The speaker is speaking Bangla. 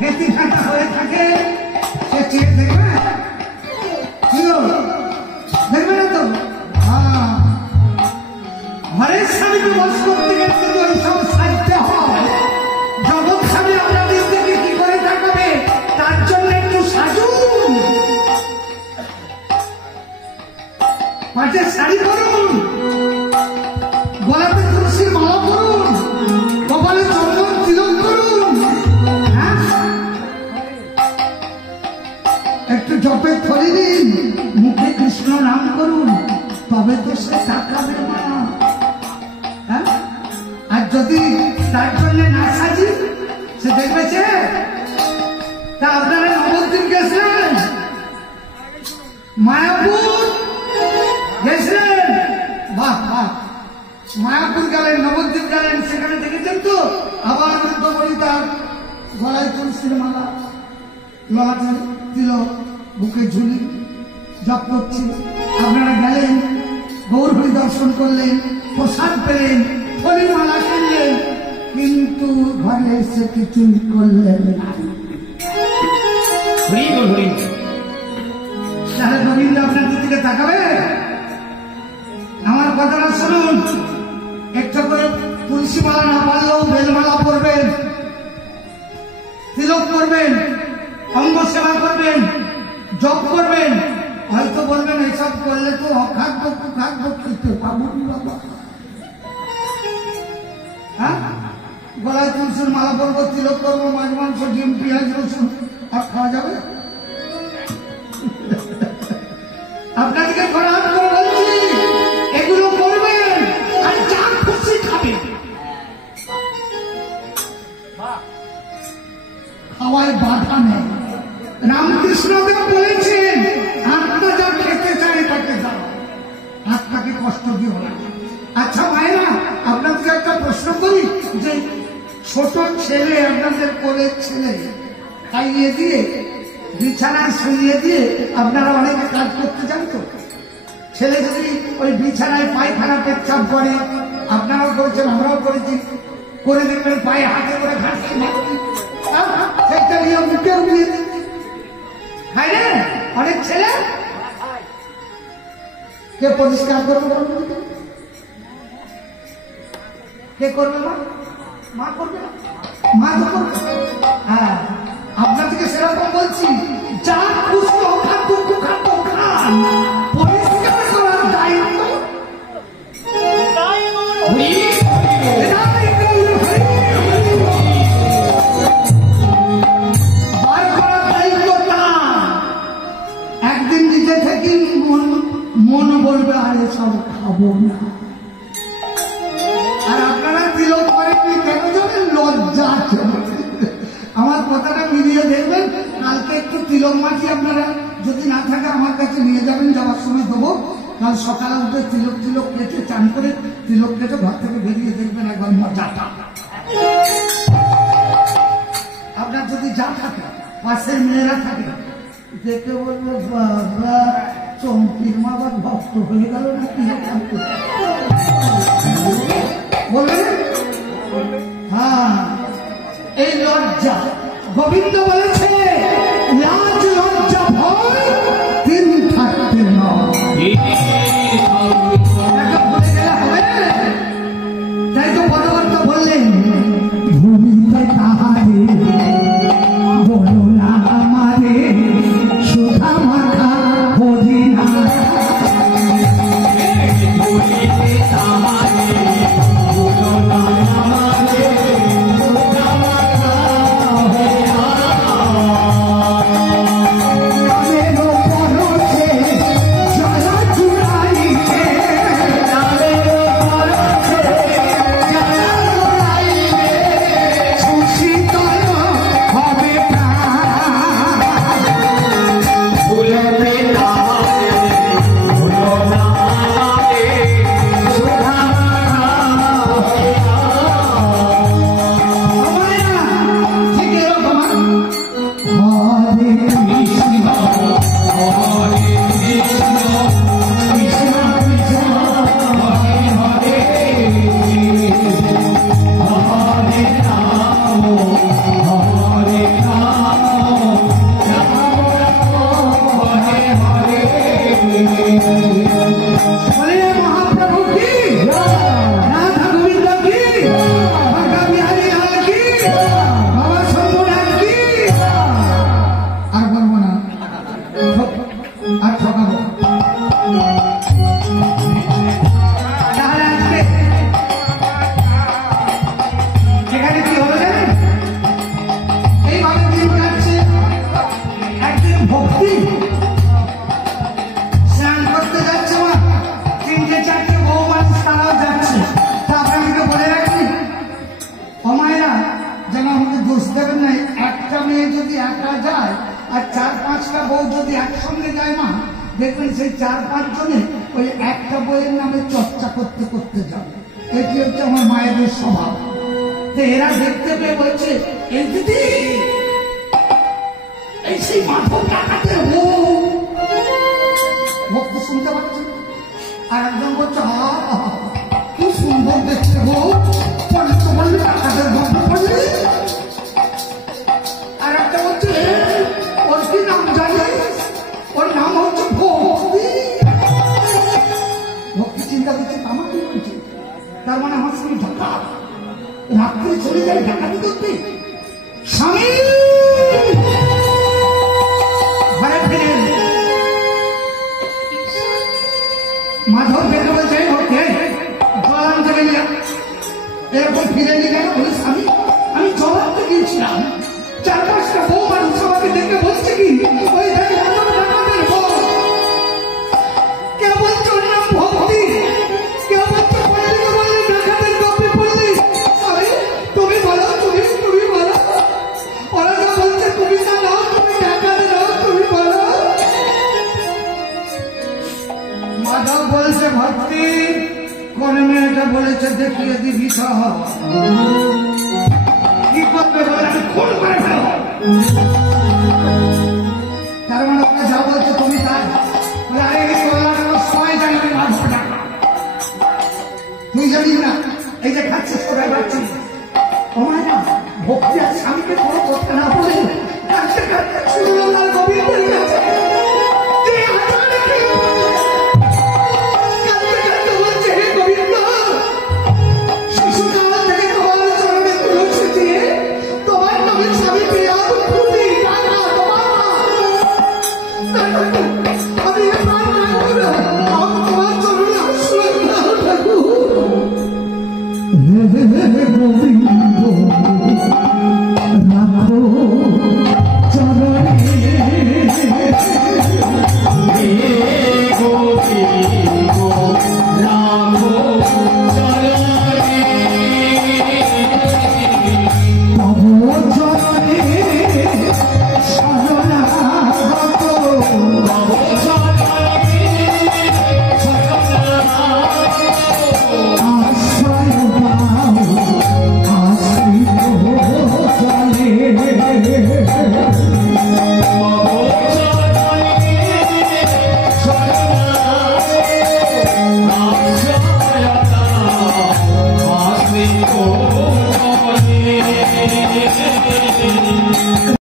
হেতি ঘাটা হয়ে থাকে সে চেয়ে দেখবে দেখবে না তো ঘরের স্বামীকে বস করতে গেলে কিন্তু এইসব সাজতে হয়। জগৎ স্বামী আপনাদের দিকে কি করে তাকাবে তার জন্য একটু সাজুন, পাঁচের শাড়ি পরুন, গলাতে তুলসীর মালা পরুন, কপালে চন্দন তিলক করুন, একটু জপে থলি দিন, মুখে কৃষ্ণ নাম করুন, তবে তো সে তাকাবে না। আর যদি তার জন্য না সাজি সে দেখবে যে তা আপনারা নবদ্বীপ গেছিলেন, মায়াপুর গেছিলেন, বাহ বাহ, মায়াপুর গেলেন, নবদ্বীপ গেলেন, সেখানে দেখেছেন তো আবার বলি তার গলায় তুলসীর মালা, ললাটে তিলক, বুকে ঝুলি, জপ করছে। আপনারা গেলেন, গৌর হরি দর্শন করলেন, প্রসাদ পেলেন, থলি মালা কিনলেন, কিন্তু ঘরে এসে কিছুই করলেন না। তাহলে গোবিন্দ আপনার দিকে তাকাবে? আমার কথাটা শুনুন, একটা করে তুলসী মালা না পারলেও বেলমালা পরবেন, তিলক করবেন, অঙ্গ সেবা করবেন, জপ করবেন। হয়তো বলবেন এসব করলে তো অখাদ্য কুখাদ্য খেতে পাবো বাবা। হ্যাঁ, গলায় তুলসীর মালা পরবো, তিলক করবো, মাছ মাংস ডিম পেঁয়াজ রসুন আর খাওয়া যাবে? আপনাদেরকে খরাত করে বলছি এগুলো করবেন আর যা খুশি খাবেন, খাওয়ায় বাধা নেই। রামকৃষ্ণদেব বলেছেন আত্মা যা খেতে চায় তাকে দাও, আত্মাকে কষ্ট দিও না। আচ্ছা মায়েরা, আপনাদের একটা প্রশ্ন করি, যে ছোট ছেলে, আপনাদের কোলের ছেলে খাইয়ে দিয়ে বিছানায় শুইয়ে দিয়ে আপনারা অনেক কাজ করতে যান তো? ছেলে যদি ওই বিছানায় পায়খানা পেচ্ছাপ করে, আপনারাও করেছেন, আমরাও করেছি, করে দেখবেন পায়ে হাতে করে ঘাটতে সেটা নিয়ে মুখে উঠিয়ে দিচ্ছি, খাই রে অনেক ছেলে। কে পরিষ্কার করবে? কে করবে? মা করবে না? মা তো করবে। হ্যাঁ, আপনাদেরকে সেরকম বলছি, যা পুষ্ট খাদ্য খাদ্য খান, পরিষ্কার করার দায়িত্ব একদিন নিজে থেকে মন বলবে আরে সব খাবো না। আর আপনারা তিলক করেননি কেন জানেন? লজ্জা আছে। আমার কথাটা মিলিয়ে দেখবেন, কালকে একটু তিলক মাটি আপনারা যদি না থাকে আমার কাছে নিয়ে যাবেন, যাওয়ার সময় দেবো। কাল সকালে উঠে তিলক তিলক কেটে চান করে তিলক কেটে ঘর থেকে বেরিয়ে দেখবেন একবার মজাটা। আপনার যদি যা থাকে, পাশের মেয়েরা থাকে, দেখে বলবো বাবা চমকির মা আবার ভক্ত হয়ে গেল নাকি বলবেন? হ্যাঁ, এই লজ্জা। গোবিন্দ বলেছে লাজ লজ্জা ভয় তিন থাকতে নয়। ভুলে গেলে হবে? তাই তো ভগবন্ত বললেন ভূমিতে তাহারে বলো না আমারে সুধা মাখা হরিণা। ভূমিতে তাহারে বলো না আমারে সুধা মাখা হরিণা। যদি একা যায় আর 4-5টা বউ যদি একসঙ্গে যায় মা, দেখবেন সেই 4-5 জনে ওই একটা বইয়ের নামে চর্চা করতে করতে যাবে। এটি হচ্ছে আমার মায়েদের স্বভাব। তো এরা দেখতে পেয়ে বলছে, এই দিদি, এই সেই মাধব ডাকাতের বউ। ভক্তি শুনতে পাচ্ছেন? আর একজন বলছে, কি সুন্দর দেখতে বউ, বললে ডাকাতের গল্প বললে। আর একটা বলছে, ওর কি নাম জানি? ওর নাম হচ্ছে ভক্তি। ভক্তি চিন্তা করছে, আমার কি বলছে? তার মানে আমার স্বামী ডাকাত, রাত্রে চলে যায় ডাকাতি করতে। স্বামী ঘরে ফিরে মাধব দেখে বলছে, জলাঞ্জলি এরকম ফিরে নিয়ে গেল। বলে, স্বামী আমি জলাতে গিয়েছিলাম, 4-5টা বউ মানুষ আমাকে দেখে বলছে কি, ওই ডাকাতের বউ। কেউ বলছে ওর নাম ভক্তি, কেউ বলছে পড়ালেখা বললে ডাকাতের গল্পে পড়লি। স্বামী তুমি বলো, তুমি বলো। ওরা যা বলছে তুমি না নাও, তুমি ডাকাতে নাও, তুমি বলো। মাধব বলছে, ভক্তি কোন মেয়েটা বলেছে দেখিয়ে দিবি সব।